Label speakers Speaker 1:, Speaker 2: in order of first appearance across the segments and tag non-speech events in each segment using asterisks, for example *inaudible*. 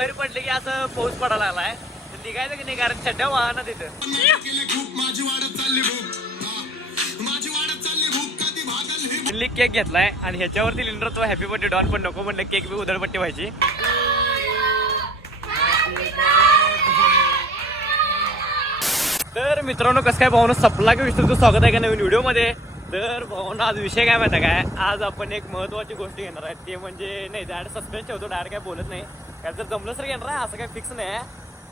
Speaker 1: बाहेर पडले की असं पाऊस पडायला लागलाय. तर निघायचं की नाही कारण छड्ड्या वाहन तिथं. दिल्ली केक घेतलाय आणि ह्याच्यावरती लिहिलं तो हॅपी बर्थडे डॉन पण नको म्हणलं केक बी उधळपट्टी व्हायची. तर मित्रांनो कसं काय भावना सपला की विस्तृत स्वागत आहे का नवीन व्हिडिओमध्ये? तर भावना आज विषय काय माहिती आहे काय? आज आपण एक महत्वाची गोष्ट घेणार आहे. ते म्हणजे नाही डायरेक्ट सस्पेन्स ठेवतो डायरेक्ट काय बोलत नाही. काय जर जमलं सर घेणार असं काही फिक्स नाही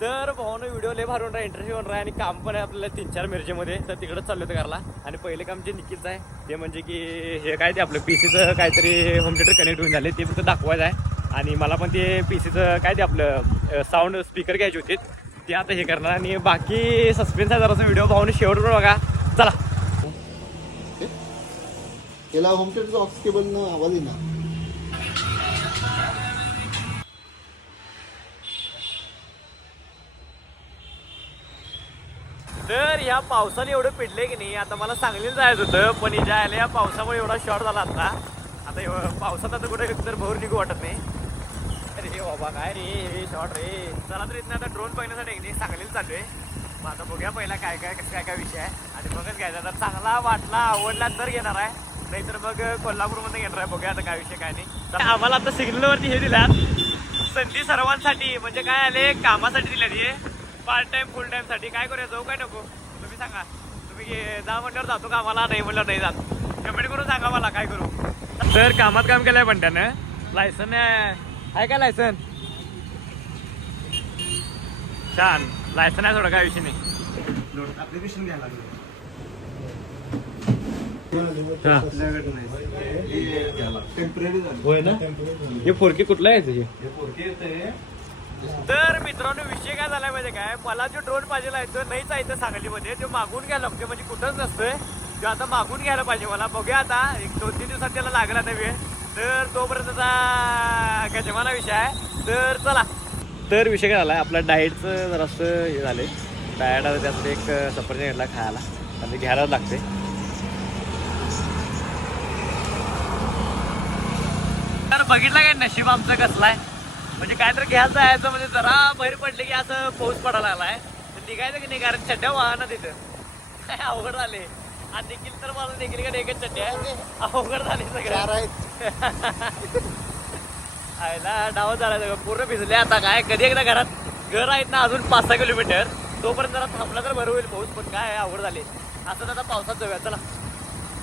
Speaker 1: तर भाऊन व्हिडिओ लय भारून राहा इंटरव्ह्यू होणार आहे आणि काम पण आहे आपल्याला तीन चार मिरजेमध्ये. तर तिकडंच चाललं होतं घरला. आणि पहिले काम जे निखिलचं आहे ते म्हणजे की हे काय ते आपलं पी सीचं काहीतरी होम थिएटर कनेक्ट होऊन झाले ते फक्त दाखवायचं आहे. आणि मला पण ते पी सीचं काय ते आपलं साऊंड स्पीकर घ्यायचे होते. ते आता हे करणार आणि बाकी सस्पेन्स आहे जरासं व्हिडिओ भाऊन शेवट बघा. चला.
Speaker 2: त्याला होम थिएटरचा ऑक्स केबल आवाज येणार
Speaker 1: तर या पावसाने एवढं पिडले की नाही आता मला सांगलीला जायचं होतं पण हिच्या आलं या पावसामुळे एवढा शॉर्ट झाला आता. आता पावसात आता कुठे तर भर निघू वाटत नाही. अरे बाबा काय रे शॉर्ट रे. चला तर इथं आता ड्रोन बघण्यासाठी एक नाही सांगलीला चालू आहे मग आता बघूया पहिला काय काय कसं काय काय विषय आहे. आणि मगच घ्यायचा तर चांगला वाटला आवडला तर घेणार आहे. नाहीतर मग कोल्हापूरमध्ये घेणार आहे. बघूया आता काय विषय काय नाही. तर आम्हाला आता सिग्नलवरती हे दिल्यात संधी सर्वांसाठी म्हणजे काय आले कामासाठी दिल्या पार्ट टाइम फुल टाइमसाठी. काय करूया जाऊ काय नको? तुम्ही सांगा. तुम्ही जा म्हटल्यावर जातो कामाला नाही म्हटल्यावर नाही जात. कमेंट करून सांगा मला काय करू? तर कामात काम केलंय पण त्यानं लायसन आहे का लायसन छान. लायसन आहे थोडं काय विषय नाही. हा.
Speaker 3: टेंपररी झालं.
Speaker 1: होय ना? हे फोरके कुठला आहे तुझे?
Speaker 3: हे
Speaker 1: तर मित्रांनो विषय काय झाला माहिती काय? मला जो ड्रोन पाहिजे आहे तो नाहीच आहे तर सांगलीमध्ये. तो मागून घ्यायला लागतो म्हणजे कुठंच नसतोय. तो आता मागून घ्यायला पाहिजे मला. बघूया आता एक दोन तीन दिवसात त्याला लागला आता वेळ तर तोपर्यंतचा गजमाना विषय आहे. तर चला. तर विषय काय झाला आपला डाएटचं जरासं हे झाले डाएट आता त्यात एक सफरचंद घेतला खायला. आणि घ्यायलाच लागते तर बघितलं काय नशीब आमचं कसलं आहे? म्हणजे काय तर घ्यायला जायचं म्हणजे जरा बाहेर पडले की असं पाऊस पडायला लागलाय. तर निघायचं की नाही कारण चड्ड्या वाहना तिथं काय *laughs* अवघड झाले. आणि देखील तर मला देखील का एकच चड्ड्या आहे. अवघड झाले सगळं. *laughs* आयला डाव झाला सगळं. पूर्ण भिजले आता काय? कधी एकदा घरात घर आहेत ना अजून पाच सहा किलोमीटर. तोपर्यंत जरा थांबला तर बरं होईल पाऊस पण काय अवघड झाले. असं आता पावसात जाऊया. चला.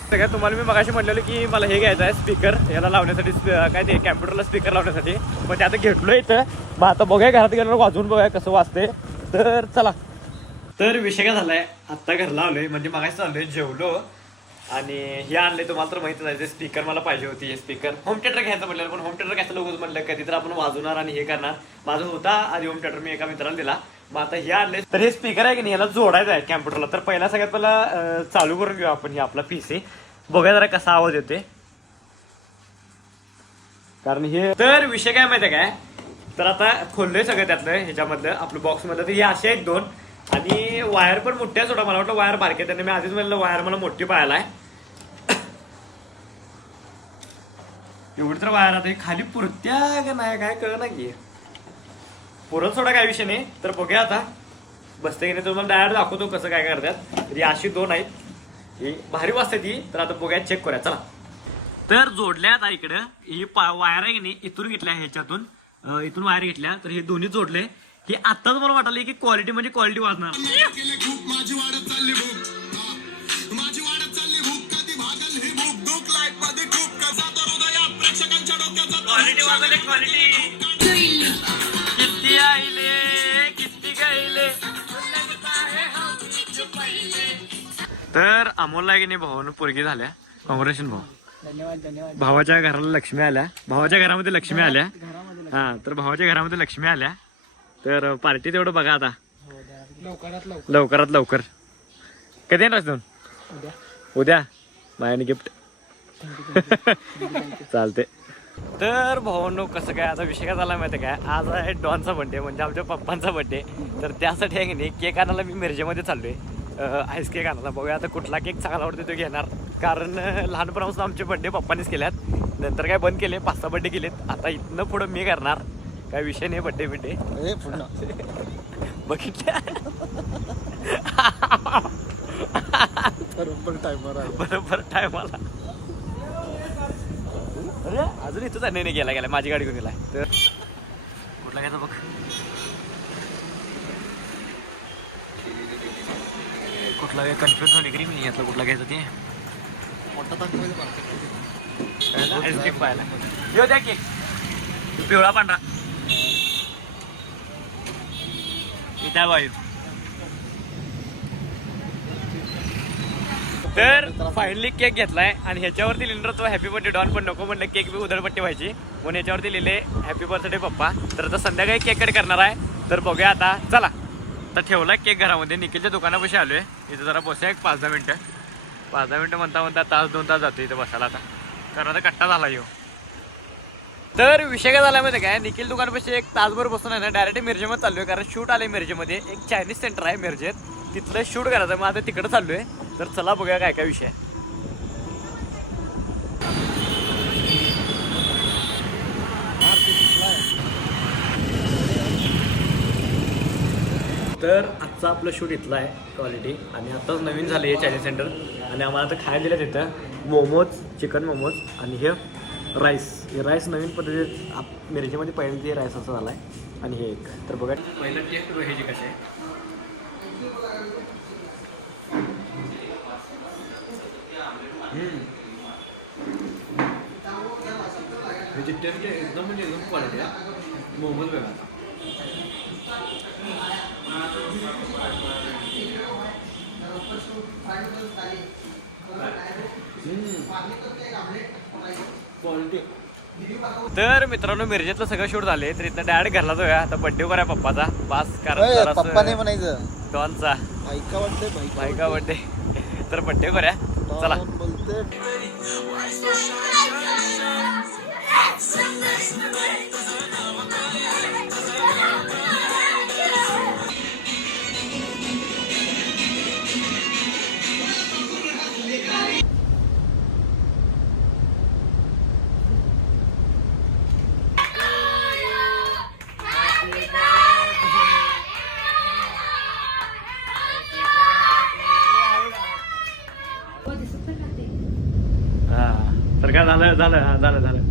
Speaker 1: सगळ्यात तुम्हाला मी मगाशी म्हटलेलं की मला हे घ्यायचं आहे स्पीकर याला लावण्यासाठी स्प- काय ते कॅम्प्युटरला स्पीकर लावण्यासाठी. पण ते आता घेतलो इथं. मग आता बघूया घरात गेल्यावर वाजवून बघूया कसं वाजते तर चला. तर विषय काय झालाय? आत्ता घरला आलोय म्हणजे मगाशी चाललोय जेवलो. आणि हे आणले तुम्हाला तर माहितच आहे ते स्पीकर मला पाहिजे होती हे स्पीकर होम थिएटर घ्यायचं म्हटलं पण होम थिएटर घ्यायचं लोक म्हटलं कधी तर आपण वाजवणार आणि हे करणार. माझं होता आधी होम थिएटर मी एका मित्राला दिला. मग आता हे आणले. तर हे स्पीकर आहे की नाही याला जोडायचं आहे कॅम्प्युटरला तर पहिला सगळ्यात पहिला चालू करून घेऊ आपण हे आपला पीसी बघूया जरा कसा आवाज येते कारण हे तर विषय काय माहिती काय? तर आता खोललोय सगळं त्यातलं ह्याच्यामधलं आपलं बॉक्समधलं तर हे असे आहेत दोन. आणि वायर पण मोठ्या आहे सोडा. मला वाटलं वायर बारके आहे. त्यांनी मी आधीच म्हणलं वायर मला मोठी पाहायला आहे. एवढी तर वायर आता हे खाली पुरत्या का नाही काय कळ ना पुरण सोडा काय विषय नाही. तर बघूया आता. बसते की नाही तुम्हाला डायरेक्ट दाखवतो कसं काय करतात. ही अशी दोन आहेत. ही भारी वाजते ती. तर आता बघूया चेक करूया. चला. तर जोडल्या आता इकडं. ही वायर आहे की नाही इथून घेतल्या ह्याच्यातून. इथून वायर घेतल्या. तर हे दोन्ही जोडले. हे आत्ताच मला वाटलं की क्वालिटी म्हणजे क्वालिटी वाजणार. क्वालिटी वाजवली क्वालिटी अमोलला की नाही भावानं? पोरगी झाल्या. कॉंग्रेशन भाऊ.
Speaker 4: धन्यवाद धन्यवाद
Speaker 1: भावाच्या घराला लक्ष्मी आल्या. भावाच्या घरामध्ये लक्ष्मी आल्या. हा तर भावाच्या घरामध्ये लक्ष्मी आल्या. तर पार्टी तेवढं बघा आता.
Speaker 4: लवकरात लवकर.
Speaker 1: लवकरात लवकर कधी येणार दोन
Speaker 4: उद्या
Speaker 1: उद्या. मायाने गिफ्ट *laughs* चालते तर भावांनो कसं काय आता विषय काय झाला माहिती काय? आज आहे डॉनचा बड्डे म्हणजे आमच्या पप्पांचा बड्डे तर त्यासाठी आहे की नाही केक आणायला मी मिरजेमध्ये चाललोय. आहे केक आणायला बघूया आता कुठला केक चांगला आवडतो तो घेणार. कारण लहानपणापासून आमचे बड्डे पप्पानीच केल्यात नंतर काय बंद केले पाच सहा बड्डे केलेत. आता इथनं पुढं मी करणार. काय विषय नाही बड्डे बिड्डे
Speaker 2: पुन्हा
Speaker 1: बघितल्या?
Speaker 2: बरोबर टायमर आहे
Speaker 1: बरोबर टायमाला अरे अजून इथंच आहे. नाही गेला गेला. माझी गाडी घेऊन गेलाय तर कुठला घ्यायचा बघ. कुठला कन्फ्युज झाली की मी यातला कुठला घ्यायचं ते.
Speaker 2: मोठा
Speaker 1: द्या पिवळा पांढरा. इथे वायू तर फायनली केक घेतलाय आणि ह्याच्यावरती लिहिलं तो हॅपी बर्थडे डॉन पण नको म्हणलं केक बी उधळपट्टी व्हायची. म्हणून ह्याच्यावरती लिहिले हॅपी बर्थडे पप्पा. तर आता संध्याकाळी केक कट करणार आहे. तर बघूया आता. चला. आता ठेवला केक घरामध्ये. निखिलच्या दुकानापाशी आलोय. इथं जरा बसूया एक पाच दहा मिनटं. पाच दहा मिनटं म्हणता म्हणता तास दोन तास जातो इथं बसायला आता. कारण आता कट्टा झाला येऊ तर विषय काय झाला माहिती काय? निखिल दुकानपाशी एक तासभर बसून आहे ना डायरेक्ट मिरजेमध्ये चाललोय. कारण शूट आले मिरजेमध्ये. एक चायनीज सेंटर आहे मिरजेत. तिथलं शूट करायचं मग आता तिकडे चाललोय. तर चला बघूया काय काय विषय तर आजचा आपलं शूट इथला आहे क्वालिटी आणि आत्ताच नवीन झालं आहे चायनीज सेंटर आणि आम्हाला आता खायला दिलं तिथं. मोमोज चिकन मोमोज आणि हे राईस हे राईस नवीन पद्धतीत आप मिरचीमध्ये पहिल्यांदा राईस असं झाला आहे आणि हे एक. तर बघा. पहिलं टेस्ट ह्याची कशी आहे व्हेजिटेरियन एकदम म्हणजे एकदम क्वालिटी आहे. मोमोज वेगळा तर मित्रांनो मिरजेतलं सगळं शूट झाले तर इथं डायरेक्ट घरला जाऊया. आता बड्डे करूया पप्पाचा. पास कारण
Speaker 2: पप्पा नाही म्हणायचं.
Speaker 1: डॉनचा.
Speaker 2: वाटतंय बाईक
Speaker 1: बायका बड्डे तर बड्डे करूया. चला.
Speaker 2: बोलते
Speaker 1: हा काय झालं झालं हा झालं झालं.